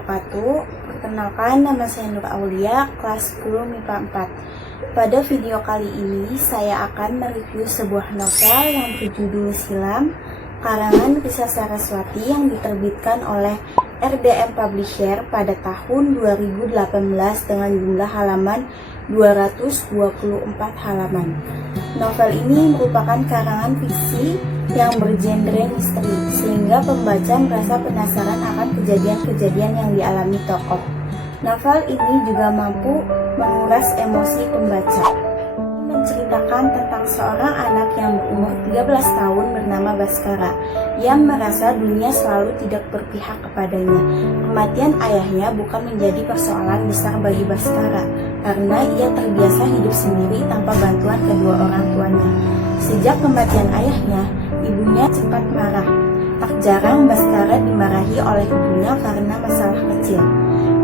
wabarakatuh. Perkenalkan, nama saya Nur Aulia, kelas 10 MIPA 4. Pada video kali ini, saya akan mereview sebuah novel yang berjudul Silam, karangan Risa Saraswati yang diterbitkan oleh RDM Publisher pada tahun 2018 dengan jumlah halaman 224 halaman. Novel ini merupakan karangan fiksi yang bergenre misteri, sehingga pembaca merasa penasaran akan kejadian-kejadian yang dialami tokoh. Novel ini juga mampu menguras emosi pembaca. Menceritakan tentang seorang anak yang berumur 13 tahun bernama Baskara yang merasa dunia selalu tidak berpihak kepadanya. Kematian ayahnya bukan menjadi persoalan besar bagi Baskara karena ia terbiasa hidup sendiri tanpa bantuan kedua orang tuanya. Sejak kematian ayahnya, ibunya cepat marah. Tak jarang Baskara dimarahi oleh ibunya karena masalah kecil.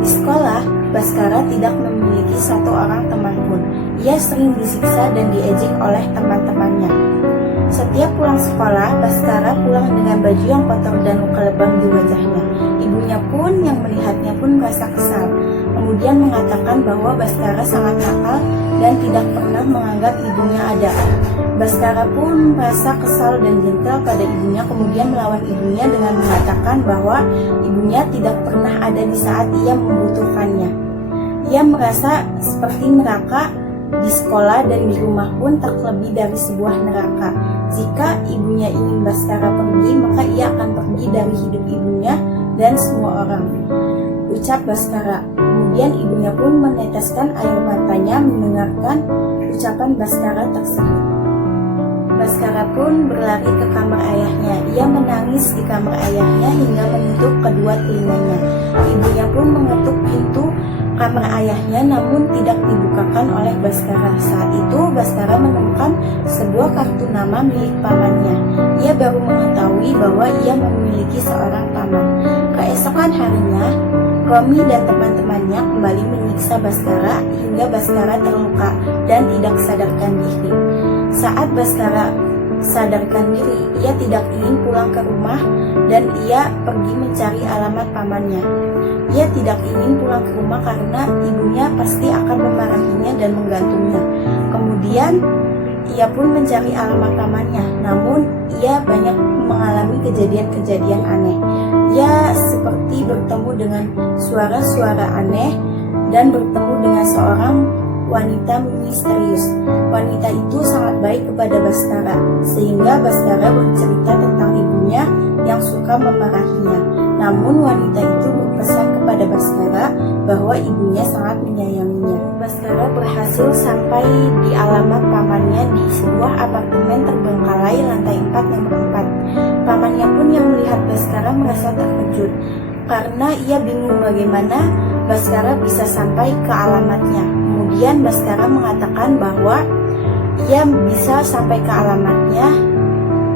Di sekolah, Baskara tidak memiliki satu orang teman pun. Ia sering disiksa dan diejek oleh teman-temannya. Setiap pulang sekolah, Baskara pulang dengan baju yang kotor dan luka lebam di wajahnya. Ibunya pun yang melihatnya pun merasa kesal. Kemudian mengatakan bahwa Baskara sangat nakal dan tidak pernah menganggap ibunya ada. Baskara pun merasa kesal dan jengkel pada ibunya, kemudian melawan ibunya dengan mengatakan bahwa ibunya tidak pernah ada di saat ia membutuhkannya. Ia merasa seperti neraka di sekolah dan di rumah pun tak lebih dari sebuah neraka. Jika ibunya ingin Baskara pergi, maka ia akan pergi dari hidup ibunya dan semua orang, ucap Baskara. Kemudian ibunya pun meneteskan air matanya mendengarkan ucapan Baskara tersebut. Baskara pun berlari ke kamar ayahnya. Ia menangis di kamar ayahnya hingga menutup kedua telinganya. Ibunya pun mengetuk pintu kamar ayahnya namun tidak dibukakan oleh Baskara. Saat itu Baskara menemukan sebuah kartu nama milik pamannya. Ia baru mengetahui bahwa ia memiliki seorang paman. Keesokan harinya, Romi dan teman-temannya kembali menyiksa Baskara hingga Baskara terluka dan tidak sadarkan diri. Saat Baskara sadarkan diri, ia tidak ingin pulang ke rumah dan ia pergi mencari alamat pamannya. Ia tidak ingin pulang ke rumah karena ibunya pasti akan memarahinya dan menggantungnya. Kemudian ia pun mencari alamat pamannya, namun ia banyak mengalami kejadian-kejadian aneh. Ia seperti bertemu dengan suara-suara aneh dan bertemu dengan seorang wanita misterius. Wanita itu sangat baik kepada Baskara, sehingga Baskara bercerita tentang ibunya yang suka memarahinya. Namun wanita itu berpesan kepada Baskara bahwa ibunya sangat menyayanginya. Baskara berhasil sampai di alamat pamannya di sebuah apartemen terbengkalai lantai 4 nomor 4. Pamannya pun yang melihat Baskara merasa terkejut karena ia bingung bagaimana Baskara bisa sampai ke alamatnya. Kemudian Baskara mengatakan bahwa ia bisa sampai ke alamatnya.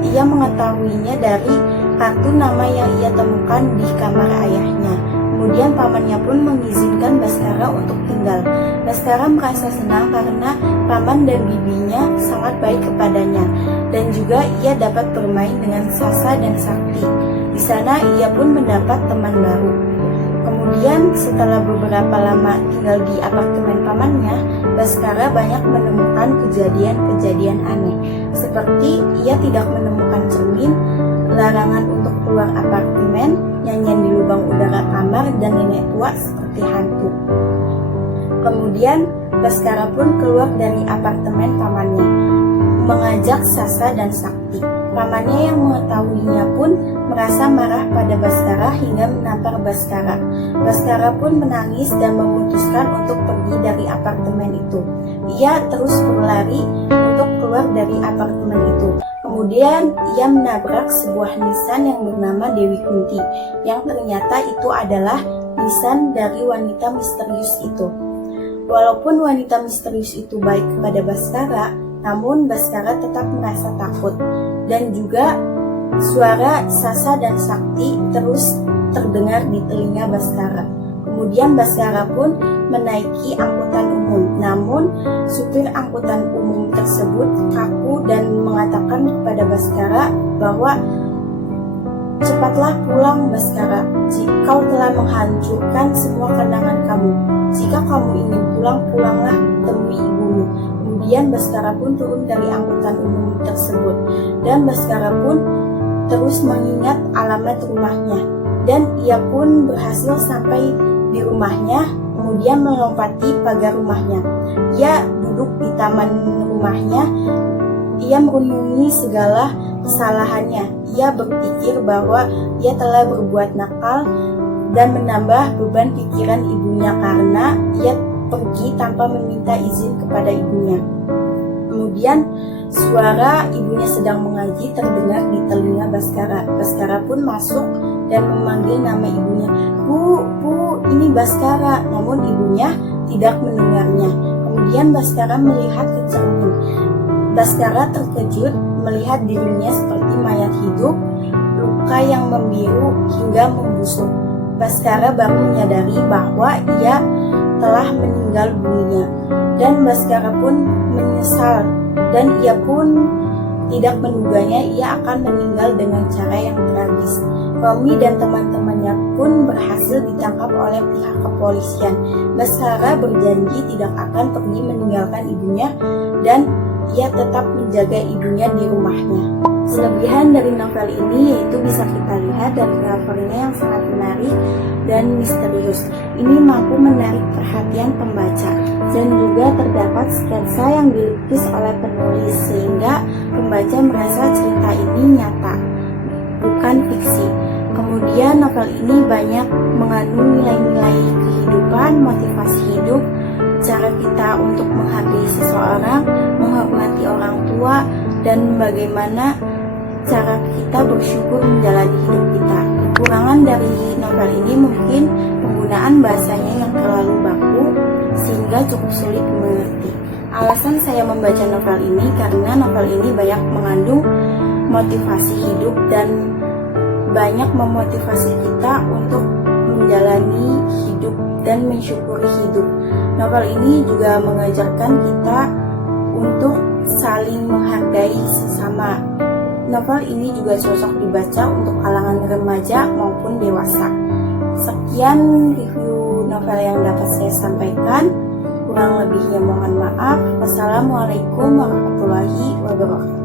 Ia mengetahuinya dari kartu nama yang ia temukan di kamar ayahnya. Kemudian pamannya pun mengizinkan Baskara untuk tinggal. Baskara merasa senang karena paman dan bibinya sangat baik kepadanya. Dan juga ia dapat bermain dengan Sasa dan Sakti. Di sana ia pun mendapat teman baru. Kemudian setelah beberapa lama tinggal di apartemen pamannya, Baskara banyak menemukan kejadian-kejadian aneh. Seperti ia tidak menemukan cermin, larangan untuk keluar apartemen, nyanyian di lubang udara kamar, dan nenek tua seperti hantu. Kemudian Baskara pun keluar dari apartemen pamannya, mengajak Sasa dan Sakti. Pamannya yang mengetahuinya pun merasa marah pada Baskara hingga menampar Baskara. Baskara pun menangis dan memutuskan untuk pergi dari apartemen itu. Ia terus berlari untuk keluar dari apartemen itu. Kemudian ia menabrak sebuah nisan yang bernama Dewi Kunti, yang ternyata itu adalah nisan dari wanita misterius itu. Walaupun wanita misterius itu baik kepada Baskara, namun Baskara tetap merasa takut. Dan juga suara Sasa dan Sakti terus terdengar di telinga Baskara. Kemudian Baskara pun menaiki angkutan umum. Namun supir angkutan umum tersebut kaku dan mengatakan kepada Baskara bahwa Cepatlah pulang, Baskara, jika kau telah menghancurkan semua kenangan kamu. Jika kamu ingin pulang, pulanglah temui ibumu. Kemudian Baskara pun turun dari angkutan umum tersebut, dan Baskara pun terus mengingat alamat rumahnya. Dan ia pun berhasil sampai di rumahnya, kemudian melompati pagar rumahnya. Ia duduk di taman rumahnya. Ia merenungi segala kesalahannya. Ia berpikir bahwa ia telah berbuat nakal dan menambah beban pikiran ibunya karena ia pergi tanpa meminta izin kepada ibunya. Kemudian suara ibunya sedang mengaji terdengar di telinga Baskara. Baskara pun masuk dan memanggil nama ibunya. Bu, ini Baskara. Namun ibunya tidak mendengarnya. Kemudian Baskara melihat ke cermin. Baskara terkejut melihat dirinya seperti mayat hidup, luka yang membiru hingga membusuk. Baskara baru menyadari bahwa ia telah meninggal dunia, dan Baskara pun menyesal, dan ia pun tidak menduganya ia akan meninggal dengan cara yang tragis. Romi dan teman-temannya pun berhasil ditangkap oleh pihak kepolisian. Baskara berjanji tidak akan pergi meninggalkan ibunya dan ia tetap menjaga ibunya di rumahnya. Kelebihan dari novel ini yaitu bisa kita lihat dari covernya yang sangat menarik dan misterius. Ini mampu menarik perhatian pembaca, dan juga terdapat sketsa yang dilukis oleh penulis sehingga pembaca merasa cerita ini nyata, bukan fiksi. Kemudian novel ini banyak mengandung nilai-nilai kehidupan, motivasi hidup, cara kita untuk menghargai seseorang, menghormati orang tua, dan bagaimana cara kita bersyukur menjalani hidup kita. Kekurangan dari novel ini mungkin penggunaan bahasanya yang terlalu baku sehingga cukup sulit dimengerti. Alasan saya membaca novel ini karena novel ini banyak mengandung motivasi hidup dan banyak memotivasi kita untuk menjalani hidup dan mensyukuri hidup. Novel ini juga mengajarkan kita untuk saling menghargai sesama. Novel ini juga cocok dibaca untuk kalangan remaja maupun dewasa. Sekian review novel yang dapat saya sampaikan. Kurang lebihnya mohon maaf. Wassalamualaikum warahmatullahi wabarakatuh.